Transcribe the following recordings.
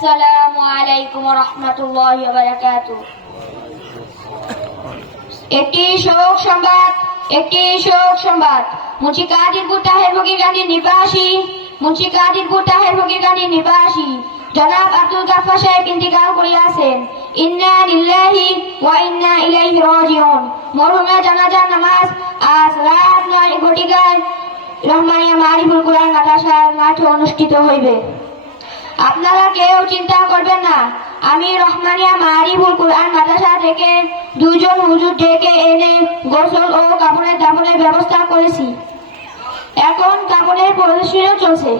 আসসালামু আলাইকুম ওয়া রাহমাতুল্লাহি ওয়া বারাকাতুহু। একটি শোক সংবাদ মুন্সি কাদিরপুর তাহের ফকিরকান্দি নিবাসী জনাব আব্দুল গাফফার সাহেব ইন্তিকাল করিয়াছেন। ইন্না লিল্লাহি ওয়া ইন্না ইলাইহি রাজিউন। মরহুমের জানাজার নামাজ আজ রাত ৯ ঘটিকায় রহমানিয়া মারিফুল কুরআন মাদ্রাসার মাঠে অনুষ্ঠিত হইবে। আপনারা কেউ চিন্তা করবেন না, আমি রহমানিয়া মারিফুল কুরআন মাদ্রাসা থেকে 2 জন হুজুর ডেকে এনে গোসল ও কাফনের দাফনের ব্যবস্থা করেছি। এখন কাফনের প্রদর্শনীও চলছে।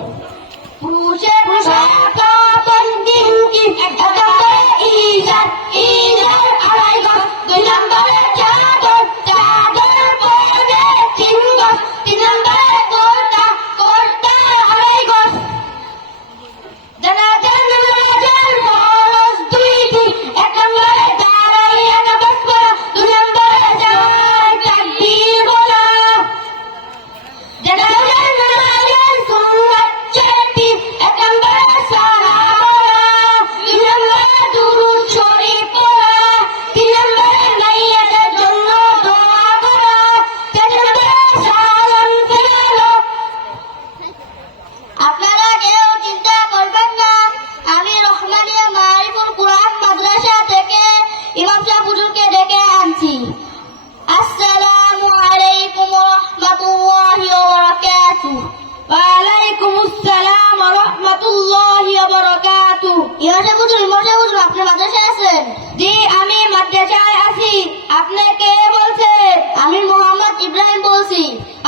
জি, আমি মাদ্রাসায় আছি। আপনি কে বলছেন? আমি মোহাম্মদ ইব্রাহিম বলছি।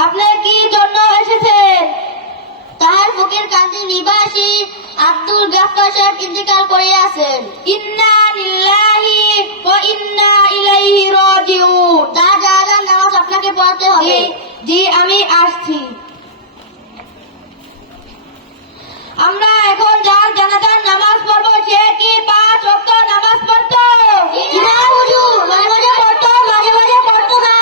আপনি কি জন্য এসেছেন? তাহার ফকিরকান্দি নিবাসী আব্দুল গাফফার সাহেব ইন্তিকাল করিয়াছেন। ইন্না লিল্লাহি ওয়া ইন্না ইলাইহি রাজিউন। তার জানাজার নামাজ আপনাকে পড়তে হবে। জি, আমি আসছি। আমরা এখন যার জানাজার নামাজ পড়ব, সে কি 5 ওয়াক্ত নামাজ পড়তো? না হুজুর, মাঝে মাঝে পড়তো না।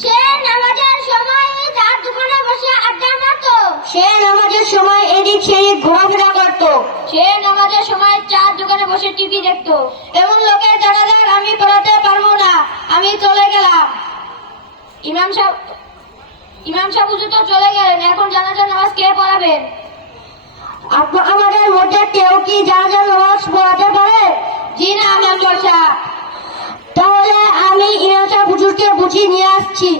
সে নামাজের সময় চার দোকানে বসে আড্ডা মারতো। সে নামাজের সময় এদিক সেদিক ঘোরাফেরা করতো। সে নামাজের সময় চার দোকানে বসে টিভি দেখতো। এমন লোকের জানাজার আমি পড়াতে পারবো না, আমি চলে গেলাম। ইমাম সাহেব হুজুর তো চলে গেলেন, এখন জানাজার নামাজ কে পড়াবেন? আমাদের মধ্যে কেউ কি জানাজার নামাজ পড়াতে পারে? জি না মেম্বার সাহেব। তাহলে আমি ইমাম সাহেব হুজুরকে বুঝিয়ে নিয়ে আসছি।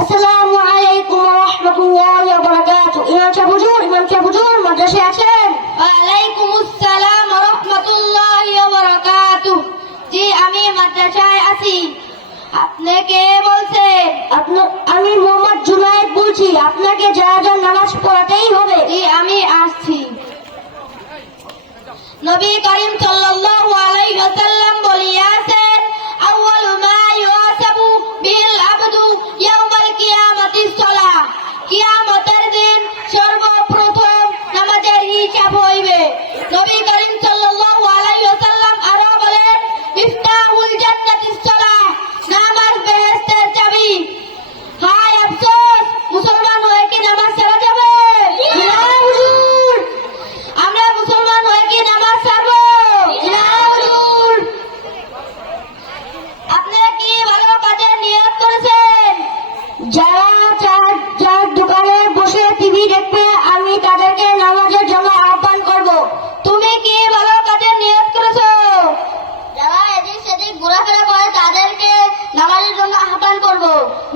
আসসালামু আলাইকুম ওয়া রাহমাতুল্লাহি ওয়া বারাকাতুহু। ইমাম সাহেব হুজুর মাদ্রাসায় আছেন? ওয়া আলাইকুমুস সালাম ওয়া রাহমাতুল্লাহি ওয়া বারাকাতুহু। জি, আমি মাদ্রাসায় আছি। আপনি কে বলছেন? আমি মোহাম্মদ জুনায়েদ বলছি। আপনাকে জানাজার নামাজ পড়াতেই হবে। জি, আমি আসছি। নবী করিম সাল্লাল্লাহু আলাইহি ওয়াসাল্লাম বলিয়াছেন, আউয়ালু মা ইউহাসাবু বিল আবদু ইয়াউমাল কিয়ামাতিস সালাহ। কিয়ামতের দিন সর্বপ্রথম নামাজের হিসাব হইবে। নবী করিম সাল্লাল্লাহু আলাইহি ওয়াসাল্লাম আরো বলেন, মিফতাহুল জান্নাতিস সালাহ। নামাজ বেহেশতের চাবি। হায় আফসোস, মুসলমান হয়ে কি নামাজ ছাড়া যাবে? না হুজুর, আমরা মুসলমান হয়ে কি নামাজ ছাড়বো? না হুজুর। আপনি কি ভালো কাজের নিয়ত করেছেন? যারা চার দোকানে বসে টিভি দেখবে, আমি তাদেরকে নামাজের জন্য আহ্বান করব। তুমি কি ভালো কাজের নিয়ত করেছো? যারা এদিক সেদিক ঘোরাফেরা করে, তাদেরকে নামাজের জন্য আহ্বান করব।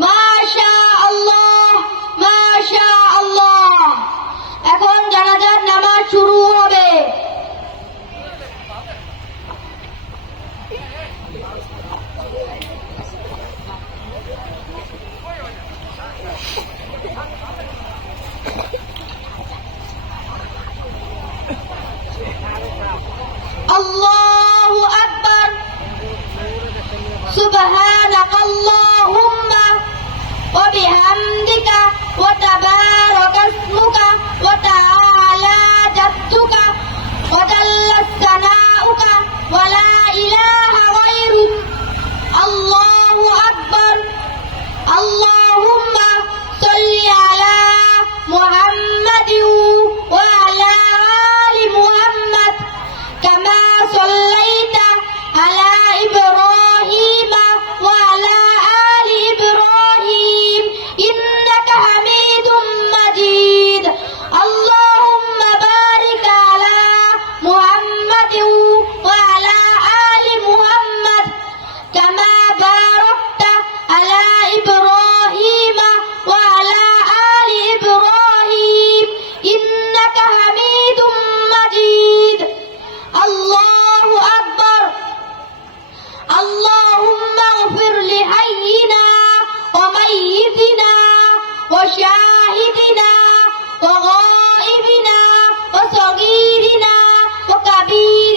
মাশাআল্লাহ, মাশাআল্লাহ। এখন জানাজার নামাজ শুরু হবে। আল্লাহু আকবার। সুবহানাকাল্লাহুম্মা ওয়া বিহামদিকা ওয়া তাবারাকা ইসমুকা ওয়া তাআলা জাদ্দুকা ওয়া জাল্লা সানাউকা ওয়া লা ইলাহা গায়রুক। আল্লাহু আকবার। আল্লাহুম্মা সাল্লি আলা মুহাম্মাদিন ওয়া আলা আলি وشاهدنا وغائبنا وصغيرنا وكبيرنا